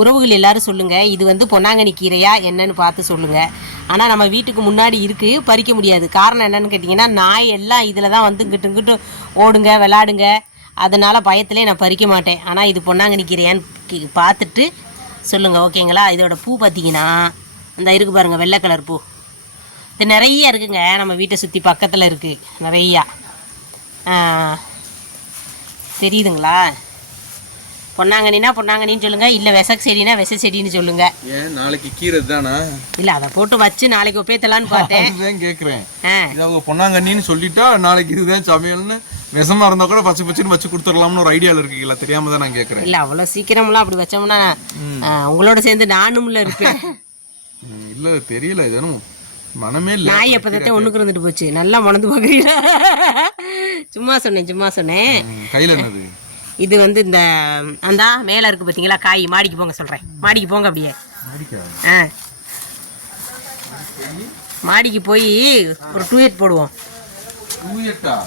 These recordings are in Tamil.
உறவுகள் எல்லாரும் சொல்லுங்க இது வந்து பொன்னாங்கண்ணி கீரையா என்னன்னு பார்த்து சொல்லுங்க. ஆனால் நம்ம வீட்டுக்கு முன்னாடி இருக்கு பறிக்க முடியாது. காரணம் என்னன்னு கேட்டிங்கன்னா நாய் எல்லாம் இதில் தான் வந்து இங்கிட்டு இங்கிட்டு ஓடுங்க விளாடுங்க அதனால பயத்திலே நான் பறிக்க மாட்டேன். ஆனால் இது பொன்னாங்கண்ணி கீரையான்னு கி- பார்த்துட்டு சொல்லுங்க ஓகேங்களா? இதோட பூ பார்த்தீங்கன்னா இந்த இருக்கு பாருங்க வெள்ளை கலர் பூ. இது நிறைய இருக்குங்க. நம்ம வீட்டை சுற்றி பக்கத்தில் இருக்குது நிறையா. தெரியுதுங்களா? பொன்னாங்கண்ணினா பொன்னாங்கண்ணின்னு சொல்லுங்க இல்லை விச செடினா விச செடின்னு சொல்லுங்க. ஏன்? நாளைக்கு கீரை தானா இல்லை அதை போட்டு வச்சு நாளைக்கு ஒப்பேத்தலான்னு பார்த்தேன். அதுதான் இது அவங்க பொன்னாங்கண்ணின்னு சொல்லிட்டா நாளைக்கு இதுதான் சமையல்னு விஷமா இருந்தா கூட பச்சை பச்சைன்னு வச்சு கொடுத்துடலாம்னு ஒரு ஐடியால இருக்கீங்களா தெரியாம தான் நான் கேட்குறேன் இல்லை அவ்வளோ சீக்கிரம்லாம் அப்படி வச்சோம்னா உங்களோட சேர்ந்து நானும்ல இருப்பேன். இல்ல தெரியல. இது மனமே இல்ல. நாய் எப்போதான் ஒன்றுக்கு இருந்துட்டு போச்சு. நல்லா மணந்து பார்க்குறீங்களா? சும்மா சொன்னேன் சும்மா சொன்னேன். கையில என்னது? இது வந்து இந்த அந்தா மேலே இருக்கு பார்த்தீங்களா காய். மாடிக்கு போங்க சொல்கிறேன் மாடிக்கு போங்க அப்படியே. ஆ. மாடிக்கு போய் ஒரு டூயட் போடுவோம்.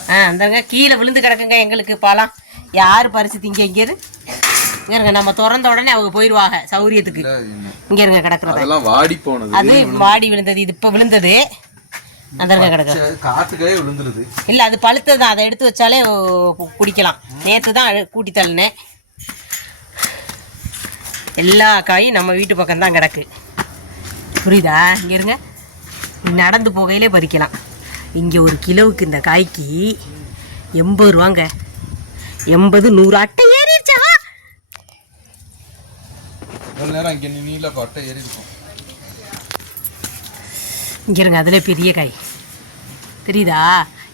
ஆ அந்தங்க கீழே விழுந்து கிடக்குங்க எங்களுக்கு பழம் யார் பறிச்சு திங்க? இங்க இங்க இருங்க நம்ம திறந்த உடனே அவங்க போயிடுவாங்க சௌரியத்துக்கு. இங்க இருங்க கிடக்குறது. வாடி அது மாடி விழுந்தது இது இப்போ விழுந்தது அந்த இருங்க கிடக்கு சே, காத்துக்கே விழுந்துருது. இல்லை அது பழுத்தது தான். அதை எடுத்து வச்சாலே குடிக்கலாம். நேற்று தான் கூட்டி தள்ளினேன். எல்லா காயும் நம்ம வீட்டு பக்கம் தான் கிடக்கு. புரியுதா? இங்கே இருங்க. நடந்து போகையிலே பறிக்கலாம். இங்கே ஒரு கிலோவுக்கு இந்த காய்க்கு எண்பது ரூபாங்க. எண்பது நூறு அட்டை ஏறிடுச்சா? நேரம் இங்க நீல கொட்டை ஏறி இருக்கும் இங்கே இருங்க அதில் பெரிய காய் தெரியுதா?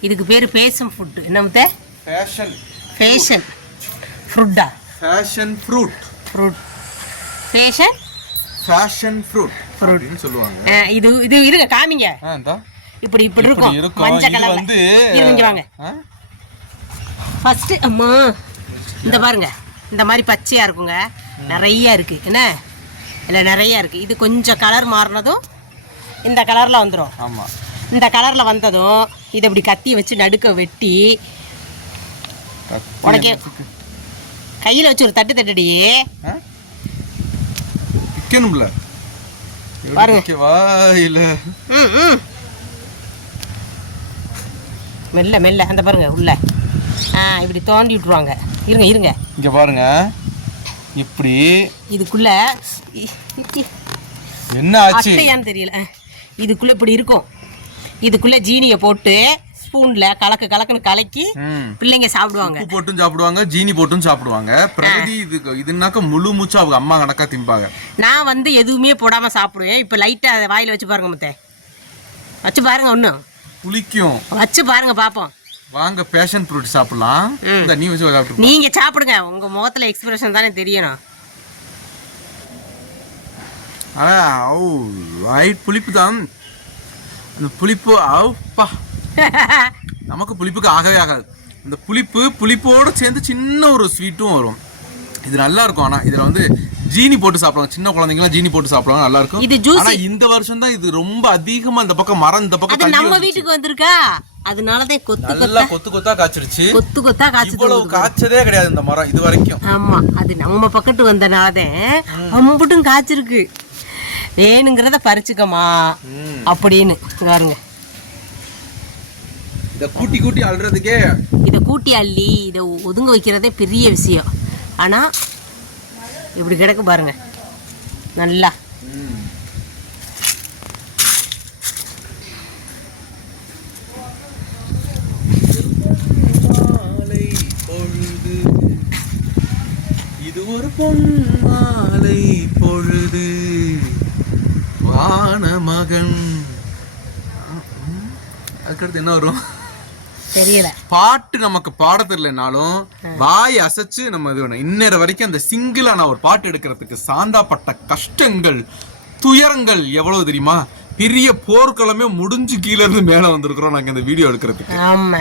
இதுக்கு பேர் பேசும் ஃபுட்டு என்ன முத்த? Passion passion ஃப்ரூட்டா passion fruit fruit passion passion fruit. அப்படின்னு சொல்லுவாங்க. இது இது இருங்க காமிங்க. இப்படி இப்படி இருக்கும். மஞ்சள் இது கலர்ல. வந்து இருங்க வாங்க? ஃபர்ஸ்ட் அம்மா இந்த பாருங்க. இந்த மாதிரி பச்சையா இருக்குங்க. நிறைய இருக்கு. என்ன? இல்லை நிறைய இருக்கு. இது கொஞ்சம் கலர் மாறினதும் இந்த கலர்ல வந்துடும் ஆமா. இந்த கலர்ல வந்ததும் இதை இப்படி கத்தி வச்சு நடுக்க வெட்டி உனக்கே கையில வச்சு ஒரு தட்டு தட்டுடியே ஆ? விக்கணும்ல. பாருங்க. வா இல்ல ம் ம். மெல்ல மெல்ல. அந்த பாருங்க உள்ள. ஆ இப்படி தோண்டி விட்டுருவாங்க. இருங்க இருங்க. இங்க பாருங்க. இப்படி இதுக்குள்ள என்ன ஆச்சு? தெரியல. இதுக்குள்ள இப்படி இருக்கும். இதுக்குள்ள ஜீனியை போட்டு ஸ்பூன்ல கலக்கு கலக்குன்னு கலக்கி. பிள்ளைங்க சாப்பிடுவாங்க. உப்பு போட்டும் சாப்பிடுவாங்க ஜீனி போட்டும் சாப்பிடுவாங்க. பிரகதி இது இதுனாக்க முழு மூச்சு அவங்க அம்மா கணக்கா திம்பாங்க. நான் வந்து எதுவுமே போடாம சாப்பிடுவேன். இப்போ லைட்டா அதை வாயில வச்சு பாருங்க முத்தே. வச்சு பாருங்க ஒன்றும் புளிக்கும். வச்சு பாருங்க பாப்போம். வாங்க பேஷன் ஃப்ரூட் சாப்பிடலாம். நீங்க சாப்பிடுங்க. உங்க முகத்துல எக்ஸ்பிரஷன் தானே தெரியணும். ஆனா ஓ லைட் புளிப்பு தான் அந்த புளிப்பு அவுப்பா நமக்கு புளிப்புக்கு ஆகவே ஆகாது. இந்த புளிப்பு புளிப்போடு சேர்ந்து சின்ன ஒரு ஸ்வீட்டும் வரும். இது நல்லா இருக்கும் ஆனா இதுல வந்து ஜீனி போட்டு சாப்பிடுவாங்க சின்ன குழந்தைங்கலாம் ஜீனி போட்டு சாப்பிடுவாங்க நல்லா இருக்கும் இது juicy. ஆனா இந்த வருஷம் தான் இது ரொம்ப அதிகமா இந்த பக்கம் மரம் இந்த பக்கம் நம்ம. வீட்டுக்கு வந்திருக்கா? அதனாலதான் கொத்து நல்லா கொத்து கொத்தா காய்ச்சிருச்சு. கொத்து கொத்தா காய்ச்சி இவ்வளவு காய்ச்சதே கிடையாது இந்த மரம் இது வரைக்கும். ஆமா அது நம்ம பக்கத்து வந்தனாலதான் அம்புட்டும் காய்ச்சிருக்கு. வேணுங்கிறத பறிச்சுக்கமா. அப்படின்னு. பாருங்க. இத கூட்டி கூட்டி அல்றதுக்கே இதை கூட்டி அள்ளி இதை ஒதுங்க வைக்கிறதே பெரிய விஷயம். ஆனா இப்படி கிடக்கு பாருங்க. நல்லா. இது ஒரு பொன்மாலை. அதுக்கடுத்து என்ன வரும்? தெரியல. பாட்டு நமக்கு பாட தெரியலனாலும் வாய் அசைச்சு நம்ம இது இன்னொரு வரைக்கும் அந்த சிங்கிளா நான் ஒரு பாட்டு எடுக்கிறதுக்கு சாந்தாப்பட்ட கஷ்டங்கள் துயரங்கள் எவ்வளவு தெரியுமா? பெரிய போர்க்களமே முடிஞ்சு கீழ இருந்து மேல வந்திருக்கிறோம் நாங்க இந்த வீடியோ எடுக்கிறதுக்கு. ஆமா.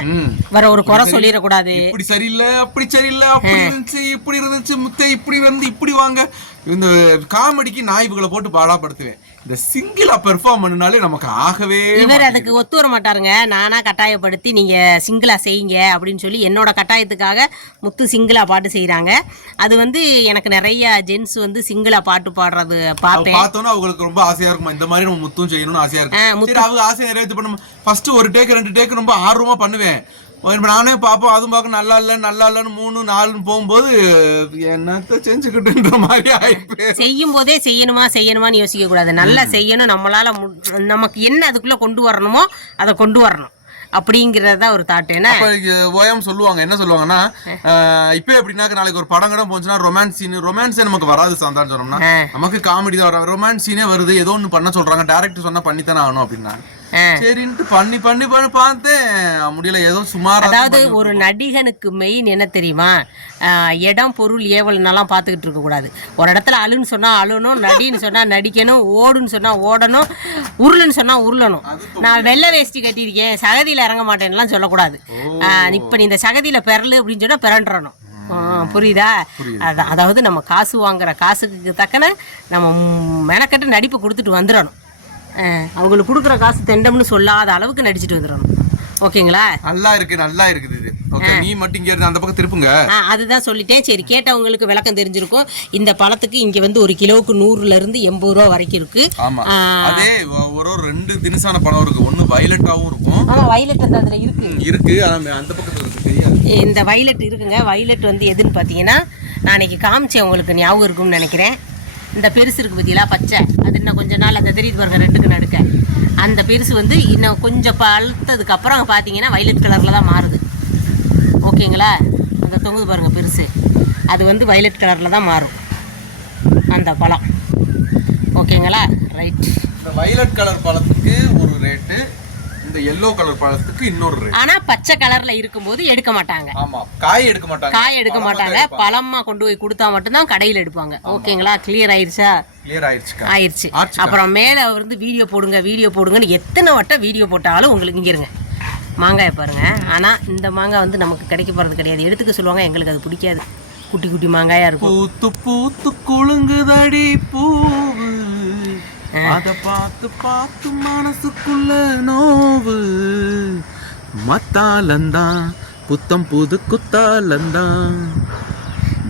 வர ஒரு குறை சொல்லிடக்கூடாது. இப்படி சரியில்லை அப்படி சரியில்லை அப்படி இருந்துச்சு இப்படி இருந்துச்சு முத்தை இப்படி வந்து இப்படி வாங்க. இந்த காமெடிக்கு நான் இவங்களை போட்டு பாடாப்படுத்துவேன் இந்த சிங்கிளா பெர்ஃபார்ம் பண்ணினாலே நமக்கு ஆகவே இவர் அதுக்கு ஒத்து வர மாட்டாருங்க. நானா கட்டாயப்படுத்தி நீங்க சிங்கிளா செய்யுங்க அப்படின்னு சொல்லி என்னோட கட்டாயத்துக்காக முத்து சிங்கிளா பாட்டு செய்றாங்க. அது வந்து எனக்கு நிறைய ஜென்ஸ் வந்து சிங்கிளா பாட்டு பாடுறது பார்ப்பேன் பார்த்தோன்னா அவங்களுக்கு ரொம்ப ஆசையா இருக்குமா? இந்த மாதிரி நம்ம முத்தும் செய்யணும்னு ஆசையா இருக்கும் சரி அவங்க ஆசையை நிறைவேற்றி பண்ண ஃபர்ஸ்ட் ஒரு டேக் ரெண்டு டேக் ரொம்ப ஆர்வமா பண்ணுவேன். இப்ப நானே பார்ப்போம் அதுவும் பார்க்க நல்லா இல்ல நல்லா இல்லைன்னு மூணு நாலுன்னு போகும்போது என்னத்த செஞ்சுக்கிட்டுன்ற மாதிரி ஆயிப்பேன் செய்யும் போதே செய்யணுமா செய்யணுமான்னு யோசிக்க கூடாது. நல்லா செய்யணும் நம்மளால நமக்கு என்ன அதுக்குள்ள கொண்டு வரணுமோ அதை கொண்டு வரணும். அப்படிங்கறது தான் ஒரு தாட் இங்க ஓயம் சொல்லுவாங்க என்ன சொல்லுவாங்கன்னா இப்ப எப்படின்னாக்க நாளைக்கு ஒரு படம் கடம் போச்சுன்னா ரொமான்ஸ் சீன் ரொமான்ஸே நமக்கு வராது சாந்தான்னு சொன்னோம்னா. நமக்கு காமெடி தான் வரும். ரொமான்ஸ் சீனே வருது ஏதோ ஒண்ணு பண்ண சொல்றாங்க டேரக்டர் சொன்னா பண்ணித்தானே ஆகணும் அப்படின்னா. சரின்ட்டு பண்ணி பண்ணி பண்ணி பார்த்தேன். முடியல ஏதோ சுமாரா அதாவது ஒரு நடிகனுக்கு மெயின் என்ன தெரியுமா? இடம் பொருள் ஏவல்னெல்லாம் பார்த்துக்கிட்டு இருக்கக்கூடாது ஒரு இடத்துல அழுன்னு சொன்னா அழுணும் நடின்னு சொன்னா நடிக்கணும் ஓடுன்னு சொன்னா ஓடணும் உருளுன்னு சொன்னா உருளணும். நான் வெள்ளை வேஷ்டி கட்டியிருக்கேன் சகதியில் இறங்க மாட்டேன்லாம் சொல்லக்கூடாது. இப்ப நீ இந்த சகதியில் பெறலு அப்படின்னு சொன்னா பிறன்றணும். புரியுதா? அதான் அதாவது நம்ம காசு வாங்குற காசுக்கு தக்கன நம்ம மெனக்கட்டு நடிப்பு கொடுத்துட்டு வந்துடணும். அவங்களுக்கு கொடுக்குற காசு தெண்டம்னு சொல்லாத அளவுக்கு நடிச்சிட்டு வந்துடணும். ஓகேங்களா? நல்லா இருக்கு நல்லா இருக்குது இது. ஓகே நீ மட்டும் இங்க இருந்து அந்த பக்கம் திருப்புங்க. அதுதான் சொல்லிட்டேன். சரி கேட்டவங்களுக்கு விளக்கம் தெரிஞ்சிருக்கும். இந்த பழத்துக்கு இங்க வந்து ஒரு கிலோவுக்கு நூறுல இருந்து எண்பது ரூபா வரைக்கும் இருக்கு. ஆமா. அதே ஒரு ஒரு ரெண்டு தினசான பழம் இருக்கு. ஒண்ணு வயலட்டாவும் இருக்கும். ஆனா வயலட் வந்து அதுல இருக்கு. இருக்கு. ஆனா அந்த பக்கத்துல இருக்கு. இந்த வயலட் இருக்குங்க. வயலட் வந்து எதுன்னு பார்த்தீங்கன்னா நான் அன்னைக்கு காமிச்சேன் உங்களுக்கு. ஞாபகம் இருக்கும்னு நினைக்கிறேன். இந்த பெருசு இருக்கு பார்த்தீங்களா பச்சை. அது இன்னும் கொஞ்ச நாள் அந்த தெரியுது பாருங்க ரெண்டுக்கு நடுக்க. அந்த பெருசு வந்து இன்னும் கொஞ்சம் பழுத்ததுக்கு அப்புறம் பார்த்தீங்கன்னா வயலட் கலரில் தான் மாறுது. ஓகேங்களா? அந்த தொங்குது பாருங்க பெருசு. அது வந்து வயலட் கலரில் தான் மாறும். அந்த பழம். ஓகேங்களா? ரைட் இந்த வயலட் கலர் பழத்துக்கு ஒரு ரேட்டு இந்த எல்லோ கலர் பழத்துக்கு இன்னொரு ரேட் ஆனா பச்சை கலர்ல இருக்கும்போது எடுக்க மாட்டாங்க. ஆமா காய் எடுக்க மாட்டாங்க. காய் எடுக்க மாட்டாங்க. பழமா கொண்டு போய் கொடுத்தா மட்டும்தான் கடையில் எடுப்பாங்க. ஓகேங்களா? கிளியர் ஆயிருச்சா? கிளியர் ஆயிருச்சு ஆச்சுக்கா. அப்புறம் மேலே வந்து வீடியோ போடுங்க வீடியோ போடுங்கன்னு எத்தனை வட்டம் வீடியோ போட்டாலும் உங்களுக்கு இங்கே இருங்க. மாங்காயை பாருங்க. ஆனால் இந்த மாங்காய் வந்து நமக்கு கிடைக்க போகிறது கிடையாது. எடுத்துக்க சொல்லுவாங்க எங்களுக்கு அது பிடிக்காது. குட்டி குட்டி மாங்காயா இருக்கும். பூத்து பூத்து குலுங்குதடி பூவு. அத பார்த்து பார்த்து மனசுக்குள்ள நோவு. மத்தாலந்தான் புத்தம் புது குத்தாலந்தான்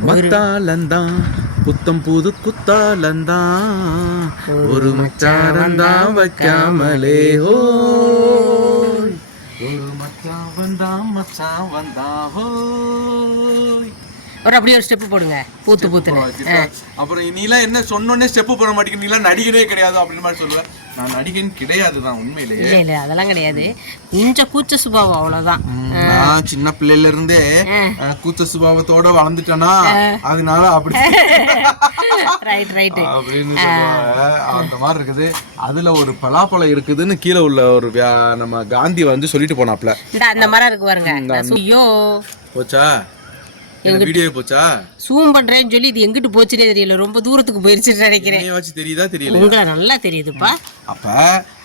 மத்தாலந்தான் புத்தம் புது குத்தாலந்தான் ஒரு மச்சாரந்தான் வைக்காமலே ஹோ ஒரு மச்சான் வந்தான் மச்சான் வந்தான் ஹோய் ஒரு அப்படியே ஒரு ஸ்டெப்பு போடுங்க. பூத்து பூத்துன்னு. ஆ. அப்புறம் நீலாம் என்ன சொன்னோடனே ஸ்டெப் பண்ண மாட்டேங்க நீலாம் நடிகனே கிடையாது அப்படின்னு மாதிரி சொல்லுவ நான் நடிகன் கிடையாது தான் உண்மையிலேயே. இல்லை இல்லை அதெல்லாம் கிடையாது. கொஞ்சம் கூச்ச சுபாவம் அவ்வளோதான் நான் சின்ன பிள்ளையில இருந்தே கூச்ச சுபாவத்தோட வளர்ந்துட்டேனா? அதனால அப்படி. ரைட் ரைட்டு அப்படின்னு அந்த மாதிரி இருக்குது. அதுல ஒரு பலாப்பழம் இருக்குதுன்னு கீழே உள்ள ஒரு நம்ம காந்தி வந்து சொல்லிட்டு போனாப்ல. இந்த அந்த மரம் இருக்கு பாருங்க. ஐயோ. போச்சா? வீடியோ போச்சா? சூம் பண்றேன்னு சொல்லி இது எங்கிட்டு போச்சுனே தெரியல. ரொம்ப தூரத்துக்கு போயிருச்சுன்னு நினைக்கிறேன். வச்சு தெரியுதா தெரியல உங்களை நல்லா தெரியுதுப்பா. அப்ப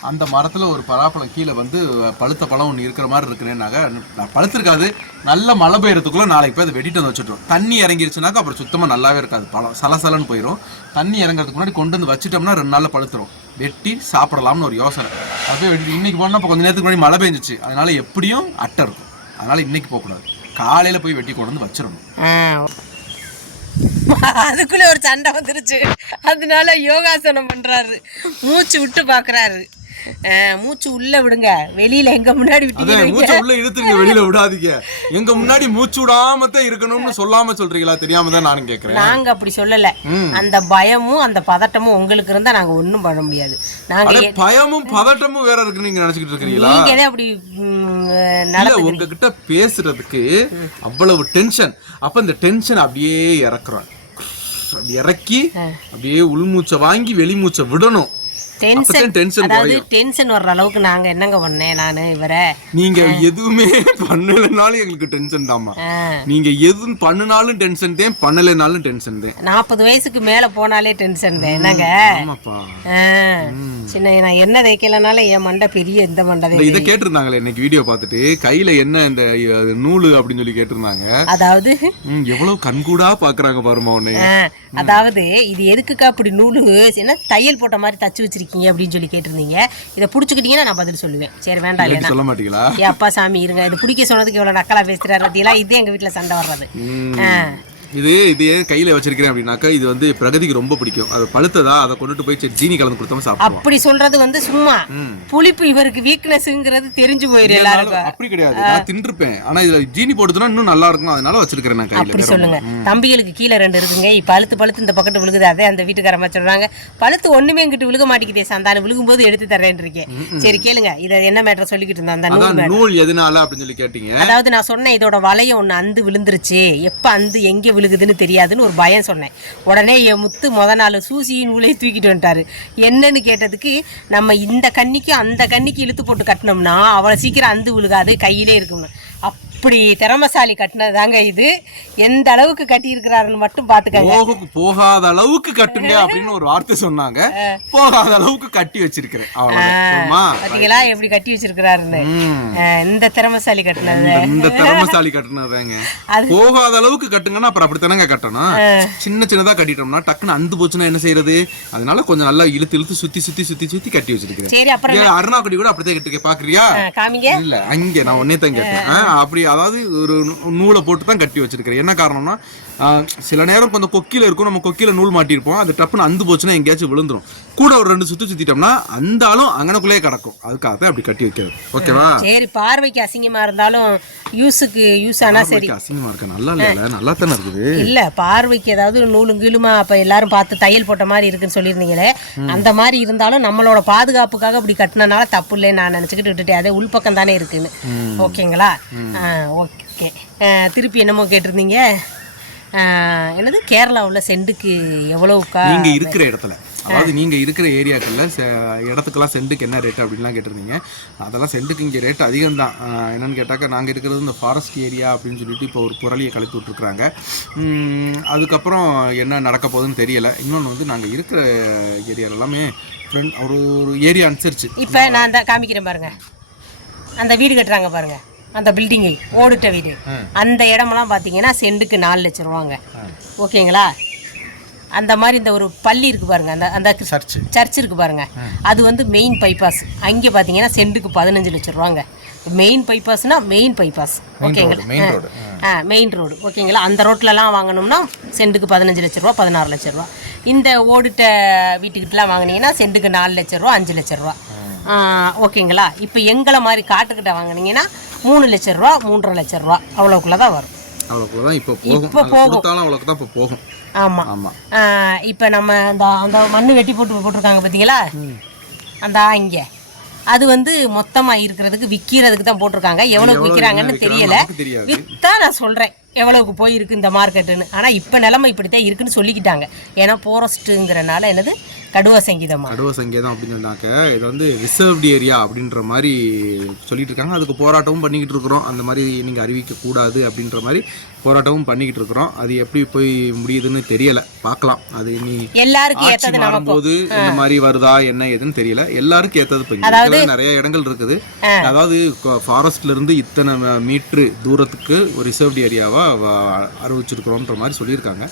அந்த மரத்துல ஒரு பலாப்பழம் கீழே வந்து பழுத்த பழம் ஒன்று இருக்கிற மாதிரி இருக்குன்னாக்க நான் பழுத்திருக்காது. நல்ல மழை பெய்யறதுக்குள்ள நாளைக்கு போய் அதை வெட்டிட்டு வந்து வச்சுட்டோம் தண்ணி இறங்கிருச்சுனாக்கா அப்புறம் சுத்தமா நல்லாவே இருக்காது. பழம் சலசலன்னு போயிடும் தண்ணி இறங்குறதுக்கு முன்னாடி கொண்டு வந்து வச்சுட்டோம்னா ரெண்டு நாள்ல பழுத்துரும். வெட்டி சாப்பிடலாம்னு ஒரு யோசனை. அப்படியே வெட்டி இன்னைக்கு போனா இப்போ கொஞ்ச நேரத்துக்கு முன்னாடி மழை பெஞ்சிச்சு. அதனால எப்படியும் அட்டை இருக்கும். அதனால இன்னைக்கு போகக்கூடாது. காலையில போய் வெட்டி கொண்டு வந்து வச்சிடணும். அதுக்குள்ளே அதுக்குள்ள ஒரு சண்டை வந்துருச்சு. அதனால யோகாசனம் பண்றாரு. மூச்சு விட்டு பாக்குறாரு மூச்சு உள்ள விடுங்க. வெளியில எங்க முன்னாடி மூச்சை உள்ள இழுத்துருங்க வெளியில விடாதீங்க. எங்க முன்னாடி மூச்சு விடாம தான் இருக்கணும்னு சொல்லாம சொல்றீங்களா? தெரியாம தான் நானும் கேக்குறேன். நாங்க அப்படி சொல்லல. அந்த பயமும் அந்த பதட்டமும் உங்களுக்கு இருந்தா நாங்க ஒண்ணும் பண்ண முடியாது. நாங்க பயமும் பதட்டமும் வேற இருக்கு நீங்க நினைச்சுக்கிட்டு இருக்கீங்களா? நீங்க அப்படி இல்ல உங்ககிட்ட பேசுறதுக்கு அவ்வளவு டென்ஷன் அப்ப இந்த டென்ஷன் அப்படியே இறக்குறோம். இறக்கி அப்படியே உள்மூச்சை வாங்கி வெளிமூச்சை விடணும். டென்ஷன் டென்ஷன் அதாவது டென்ஷன் வர்ற அளவுக்கு நாங்க என்னங்க பண்ணேன் நானு இவரை? நீங்க எதுவுமே பண்ணலைனாலும் எங்களுக்கு டென்ஷன் நீங்க எது பண்ணினாலும் டென்ஷன் தான் பண்ணலைனாலும் டென்ஷன் தான். நாற்பது வயசுக்கு மேல போனாலே டென்ஷன் தான் என்னங்க? ஆமாப்பா. ஆ, சின்ன நான் என்ன தைக்கலனால என் மண்டை பெரிய இந்த மண்டை இதை கேட்டிருந்தாங்களே இன்னைக்கு வீடியோ பார்த்துட்டு. கையில என்ன இந்த நூலு அப்படின்னு சொல்லி கேட்டிருந்தாங்க. அதாவது? எவ்வளவு கண்கூடா பாக்குறாங்க பாருமா உன்னை அதாவது இது எதுக்குக்கா அப்படி நூலு? என்ன தையல் போட்ட மாதிரி தச்சு வச்சிருக்கீங்க. அப்படின்னு சொல்லி கேட்டிருந்தீங்க. இதை புடிச்சுக்கிட்டீங்கன்னா நான் பதில் சொல்லுவேன். சரி வேண்டாம் இல்லைன்னா. சொல்ல மாட்டீங்களா? ஏ அப்பா சாமி இருங்க. இது பிடிக்க சொன்னதுக்கு இவ்வளவு நக்கலா பேசுறாரு பத்தியெல்லாம் இது எங்க வீட்டுல சண்டை வர்றது. இது இது ஏன் கையில வச்சிருக்கிறேன் அப்படின்னாக்கா இது வந்து பிரகதிக்கு ரொம்ப பிடிக்கும். அது பழுத்ததா அதை கொண்டுட்டு போய் சரி ஜீனி கலந்து கொடுத்தோம் சாப்பிடுவோம். அப்படி சொல்றது வந்து சும்மா. புளிப்பு இவருக்கு வீக்னஸ்ங்கிறது தெரிஞ்சு போயிரு எல்லாருக்கும். அப்படி கிடையாது. நான் தின்றுப்பேன். ஆனா இதுல ஜீனி போட்டுதுன்னா இன்னும் நல்லா இருக்கும் அதனால வச்சிருக்கிறேன் நான் கையில. அப்படி சொல்லுங்க. தம்பிகளுக்கு கீழே ரெண்டு இருக்குங்க. இப்ப அழுத்து பழுத்து இந்த பக்கத்து விழுகுது. அதே அந்த வீட்டுக்காரமா சொல்றாங்க பழுத்து ஒண்ணுமே இங்கிட்டு விழுக மாட்டேங்குதே சந்தானம் விழுகும்போது எடுத்து தரேன் இருக்கேன். சரி கேளுங்க. இதை என்ன மேட்டர் சொல்லிக்கிட்டு இருந்தேன் அந்த நூல் எதனால அப்படின்னு சொல்லி கேட்டீங்க. அதாவது நான் சொன்னேன் இதோட வளையம் ஒன்று அந்து விழுந்துருச்சு. எப்போ அந்து எங்கே விழுகுதுன்னு தெரியாதுன்னு ஒரு பயம் சொன்னேன். உடனே என் முத்து முத நாள் சூசியின் உள்ளே தூக்கிட்டு வந்துட்டாரு. என்னன்னு கேட்டதுக்கு நம்ம இந்த கன்னிக்கு அந்த கன்னிக்கு இழுத்து போட்டு கட்டினோம்னா அவ்வளோ சீக்கிரம் அந்து விழுகாது கையிலே இருக்கும்னு. அப்படி திறமசாலி கட்டினது தாங்க இது. எந்த அளவுக்கு கட்டியிருக்கிறாருன்னு மட்டும் பார்த்துக்கங்க போக போகாத அளவுக்கு கட்டுங்க அப்படின்னு ஒரு வார்த்தை சொன்னாங்க. போகாத அளவுக்கு கட்டி வச்சிருக்கிறேன்? பார்த்தீங்களா எப்படி கட்டி வச்சிருக்கிறாருன்னு. இந்த திறமசாலி கட்டினது. இந்த- திறமசாலி கட்டுனதாங்க போகாத அளவுக்கு கட்டுங்கன்னா அப்புறம் அப்படித்தானங்க கட்டணும்? சின்ன சின்னதா கட்டிட்டோம்னா டக்குன்னு அந்து போச்சுன்னா என்ன செய்யறது? அதனால கொஞ்சம் நல்லா இழுத்து இழுத்து சுத்தி சுத்தி சுத்தி சுத்தி கட்டி வச்சிருக்கிறேன். சரி அப்புறம் அருணாக்குடி கூட அப்படித்தான் கட்டிருக்க பாக்குறியா? காமிங்க. இல்ல அங்க நான் ஒன்னே தான் கேட்டேன் அப்படி அதாவது ஒரு நூ- நூலை போட்டு தான் கட்டி வச்சிருக்கிறேன் என்ன காரணம்னா சில நேரம் கொஞ்சம் கொக்கில இருக்கும். நம்ம கொக்கில நூல் மாட்டியிருப்போம். அது டப்புன்னு அந்து போச்சுன்னா எங்கேயாச்சும் விழுந்துரும். கூட ஒரு ரெண்டு சுத்து சுத்திட்டோம்னா அந்த ஆளும் அங்கனக்குள்ளேயே கிடக்கும். அதுக்காக தான் அப்படி கட்டி வைக்கிறது. ஓகேவா? சரி பார்வைக்கு அசிங்கமா இருந்தாலும் யூஸுக்கு யூஸ் ஆனா சரி. அசிங்கமா இருக்க? நல்லா இல்ல நல்லா தானே இருக்குது. இல்ல பார்வைக்கு ஏதாவது நூலும் கீழுமா அப்ப எல்லாரும் பார்த்து தையல் போட்ட மாதிரி இருக்குன்னு சொல்லியிருந்தீங்களே. அந்த மாதிரி இருந்தாலும் நம்மளோட பாதுகாப்புக்காக இப்படி கட்டினனால தப்பு இல்லைன்னு நான் நினச்சிக்கிட்டு விட்டுட்டேன். அதே உள்பக்கம் தானே இருக்குன்னு. ஓகேங்களா? ஓகே. திருப்பி என்னமோ கேட்டிருந்தீங்க. என்னது? கேரளாவுல செண்டுக்கு எவ்வளவுக்கா? நீங்க இருக்கிற இடத்துல அதாவது நீங்க இருக்கிற ஏரியாக்குள்ள செ- இடத்துக்கெல்லாம் செண்டுக்கு என்ன ரேட் அப்படின்லாம் கேட்டிருந்தீங்க. அதெல்லாம் செண்டுக்கு இங்கே ரேட் அதிகம் தான் என்னன்னு கேட்டாக்கா நாங்கள் இருக்கிறது இந்த ஃபாரஸ்ட் ஏரியா அப்படின்னு சொல்லிட்டு இப்போ ஒரு புரளியை கலப்பி விட்ருக்குறாங்க அதுக்கப்புறம் என்ன நடக்க போகுதுன்னு தெரியல. இன்னொன்று வந்து நாங்கள் இருக்கிற ஏரியா எல்லாமே ஃப்ரெண்ட் ஒரு ஒரு ஏரியா அனுசரிச்சு. இப்போ நான் அந்த காமிக்கிறேன் பாருங்க. அந்த வீடு கட்டுறாங்க பாருங்க. அந்த பில்டிங்கு ஓடிட்ட வீடு. அந்த இடமெல்லாம் பார்த்தீங்கன்னா செண்டுக்கு நாலு லட்சம் ரூபாங்க. ஓகேங்களா? அந்த மாதிரி இந்த ஒரு பள்ளி இருக்கு பாருங்க. அந்த அந்த சர்ச்சு சர்ச் இருக்கு பாருங்க. அது வந்து மெயின் பைபாஸ் அங்கே பார்த்தீங்கன்னா செண்டுக்கு பதினஞ்சு லட்சம் ரூபாங்க. மெயின் பைபாஸ்னா மெயின் பைபாஸ் ஓகேங்களா? ஆ. மெயின் ரோடு ஓகேங்களா? அந்த ரோட்லலாம் வாங்கணும்னா செண்டுக்கு பதினஞ்சு லட்ச ரூபா பதினாறு லட்ச ரூபா. இந்த ஓடிட்ட வீட்டுக்கிட்டலாம் வாங்குனீங்கன்னா செண்டுக்கு நாலு லட்ச ரூபா அஞ்சு லட்ச ரூபா. ஓகேங்களா? இப்போ எங்களை மாதிரி காட்டுக்கிட்ட வாங்குனீங்கன்னா மூணு லட்ச ரூபா மூன்றரை லட்ச ரூபா அவ்வளோக்குள்ள தான் வரும். தான் இப்போ போகும். இப்போ நாங்க கொடுத்தாலும் அவ்வளோக்கு தான் இப்போ போகும். ஆமாம் ஆமாம் இப்போ நம்ம அந்த அந்த மண்ணு வெட்டி போட்டு போட்டிருக்காங்க பார்த்தீங்களா அந்த இங்கே. அது வந்து மொத்தமாக இருக்கிறதுக்கு விற்கிறதுக்கு தான் போட்டிருக்காங்க. எவ்வளோக்கு விற்கிறாங்கன்னு தெரியல. வித்தா நான் சொல்கிறேன் எவ்வளவுக்கு போயிருக்கு இந்த மார்க்கெட்டுன்னு. ஆனால் இப்போ நிலமை இப்படித்தான் இருக்குன்னு சொல்லிக்கிட்டாங்க. ஏன்னா போரஸ்ட்டுங்கிறனால என்னது? கடுவ சங்கீதமா. நடுவ சங்கீதம் அப்படின்னு சொன்னாக்க இது வந்து ரிசர்வ்டு ஏரியா அப்படின்ற மாதிரி சொல்லிட்டு இருக்காங்க. அதுக்கு போராட்டமும் பண்ணிக்கிட்டு இருக்கிறோம். அந்த மாதிரி நீங்கள் அறிவிக்க கூடாது அப்படின்ற மாதிரி போராட்டமும் பண்ணிக்கிட்டு இருக்கிறோம். அது எப்படி போய் முடியுதுன்னு தெரியல. பார்க்கலாம். அது இனி எல்லாருக்கும் நமக்கும் மாறும்போது இந்த மாதிரி வருதா என்ன ஏதுன்னு தெரியல. எல்லாருக்கும் ஏத்தது இப்போ நிறைய இடங்கள் இருக்குது. அதாவது ஃபாரஸ்ட்ல இருந்து இத்தனை மீட்ரு தூரத்துக்கு ஒரு ரிசர்வ்டு ஏரியாவா அறிவிச்சிருக்கிறோன்ற மாதிரி சொல்லியிருக்காங்க.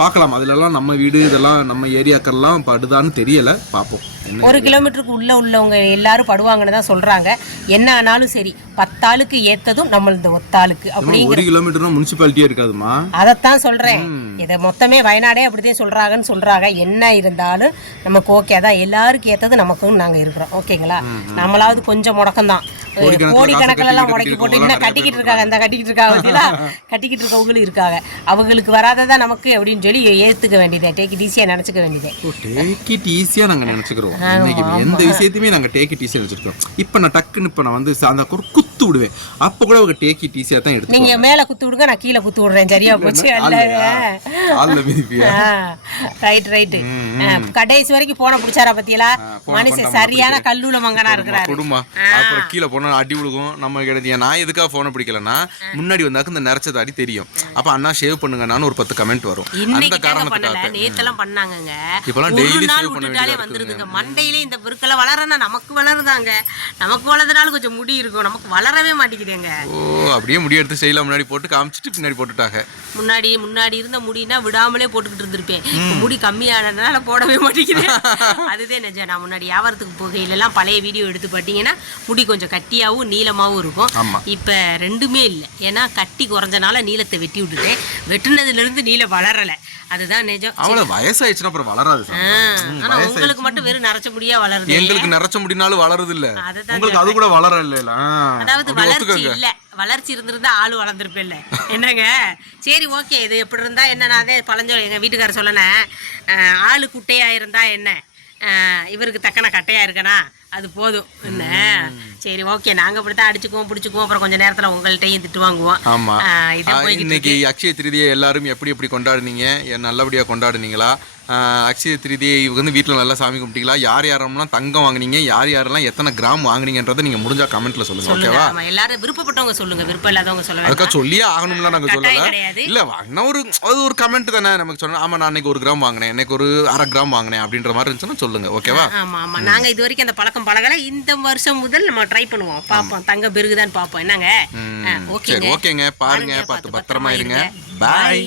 பார்க்கலாம். அதுலலாம் நம்ம வீடு இதெல்லாம் நம்ம ஏரியாக்கெல்லாம் படுதான்னு தெரியல. பார்ப்போம். ஒரு கிலோமீட்டருக்கு உள்ள உள்ளவங்க எல்லாரும் படுவாங்கன்னு தான் சொல்றாங்க. என்ன ஆனாலும் சரி பத்தாளுக்கு ஏத்ததும் நம்மளது ஒத்தாளுக்கு அப்படி ஒரு கிலோமீட்டர்னா முனிசிபாலிட்டியே இருக்காதுமா? அதைத்தான் சொல்றேன். இதை மொத்தமே வயநாடே அப்படித்தான் சொல்றாங்கன்னு சொல்றாங்க. என்ன இருந்தாலும் நமக்கு ஓகே தான் எல்லாருக்கும் ஏத்தது நமக்கும் நாங்க இருக்கிறோம். ஓகேங்களா நம்மளாவது கொஞ்சம் முடக்கம் தான் கோடிக்கணக்குல எல்லாம் முடக்கி போட்டு இன்னும் கட்டிக்கிட்டு இருக்காங்க. இந்த கட்டிக்கிட்டு இருக்காங்க கட்டிக்கிட்டு இருக்கவங்களும் இருக்காங்க. அவங்களுக்கு வராததான் நமக்கு அப்படின்னு சொல்லி ஏத்துக்க வேண்டியதே டேக் இட் ஈஸியாக நினச்சிக்க வேண்டியதே. டேக் ஈஸியாக நாங்கள் நினச்சிக்கிறோம். இன்னைக்கு எந்த விஷயத்தையுமே நாங்க டேக்கி டீசர் வச்சிருக்கோம். இப்ப நான் டக்குன்னு இப்ப நான் வந்து அந்த குத்து விடுவேன். அப்ப கூட அவங்க டேக்கி டீசர் தான் எடுத்து நீங்க மேல குத்து விடுங்க நான் கீழே குத்து விடுறேன். சரியா போச்சு ரைட் ரைட்டு கடைசி வரைக்கும் போன பிடிச்சாரா பத்தியலா மனுஷன் சரியான கல்லூல மங்கனா இருக்கிறாரு. குடும்பம். அப்புறம் கீழே போனா அடி விழுகும் நம்ம கிடையாது. நான் எதுக்காக போனை பிடிக்கலன்னா முன்னாடி வந்தாக்க இந்த நரைச்ச தாடி தெரியும். அப்ப அண்ணா ஷேவ் பண்ணுங்கன்னு ஒரு பத்து கமெண்ட் வரும். அந்த காரணத்துக்காக. நேத்தெல்லாம் பண்ணாங்க இப்பெல்லாம் நாள் shave பண்ண வேண்டியதா வந்துருதுங்க. மண்டையிலே இந்த பொருட்களை வளரனா நமக்கு வளருதாங்க. நமக்கு வளர்றதுனால கொஞ்சம் முடி இருக்கும். நமக்கு வளரவே மாட்டேங்குதுங்க. ஓ அப்படியே முடி எடுத்து செய்யலாம். முன்னாடி போட்டு காமிச்சிட்டு பின்னாடி போட்டுட்டாங்க. முன்னாடி முன்னாடி இருந்த முடினா விடாமலே போட்டுக்கிட்டு இருந்திருப்பேன். முடி கம்மியானதுனால போடவே மாட்டேங்குது. அதுதான் நிஜம். நான் முன்னாடி வியாபாரத்துக்கு போகையில எல்லாம் பழைய வீடியோ எடுத்து பார்த்தீங்கன்னா முடி கொஞ்சம் கட்டியாவும் நீளமாவும் இருக்கும். இப்ப ரெண்டுமே இல்லை. ஏன்னா கட்டி குறைஞ்சனால நீளத்தை வெட்டி விட்டுட்டேன். வெட்டுனதுல இருந்து நீளம் வளரல. அதுதான் நிஜம். அவள வயசாயிடுச்சுன்னா அப்புறம் வளராது சாமி. ஆ, ஆனா உங்களுக்கு மட்டும் வெறும் நரைச்ச முடியா வளருது எங்களுக்கு நிறைச்ச முடினாலும் வளருது இல்ல அதுதான் உங்களுக்கு அது கூட வளர இல்ல அதாவது வளர்ச்சி இல்ல. வளர்ச்சி இருந்திருந்தா ஆளு வளர்ந்துருப்பில்ல என்னங்க? சரி ஓகே. இது எப்படி இருந்தா என்ன? நான் அதே பழஞ்சோ எங்க வீட்டுக்காரர் சொல்லனேன் ஆளு குட்டையா இருந்தா என்ன? இவருக்கு தக்கன கட்டையா இருக்கனா? அது போதும். என்ன? சரி ஓகே. நாங்க இப்படித்தான் அடிச்சுக்குவோம் பிடிச்சுக்குவோம். அப்புறம் கொஞ்ச நேரத்துல உங்கள்கிட்டயும் திட்டு வாங்குவோம். ஆமா. இன்னைக்கு அக்ஷய திருதியை எல்லாரும் எப்படி எப்படி கொண்டாடுனீங்க? நல்லபடியா கொண்டாடுனீங்களா? அக்ஷய திருதியை வந்து வீட்டில் நல்லா சாமி கும்பிட்டீங்களா? யார் யாரெல்லாம் தங்கம் வாங்குனீங்க? யார் யாரெல்லாம் எத்தனை கிராம் வாங்குனீங்கன்றதை நீங்க முடிஞ்சா கமெண்ட்ல சொல்லுங்க சொல்லுங்க. ஓகேவா? எல்லாரும் விருப்பப்பட்டவங்க சொல்லுங்க. விருப்பம் இல்லாதவங்க சொல்ல அதுக்காக சொல்லியே ஆகணும்லாம் நாங்க கட்டாயம் சொல்லல. இல்ல வாங்கினா ஒரு அது ஒரு கமெண்ட் தானே. நமக்கு சொன்னா ஆமா நான் அன்னைக்கு ஒரு கிராம் வாங்கினேன். இன்னைக்கு ஒரு அரை கிராம் வாங்கினேன். அப்படின்ற மாதிரி இருந்துச்சுன்னா சொல்லுங்க ஓகேவா? ஆமா ஆமா. நாங்க இது வரைக்கும் அந்த பழக்கம் பழகல. இந்த வருஷம் முதல் நம்ம ட்ரை பண்ணுவோம். பாப்போம் தங்க பெருகுதான்னு பாப்போம் என்னங்க? ஓகேங்க. ஓகேங்க. பாருங்க. பார்த்து பத்திரமா இருங்க. பாய்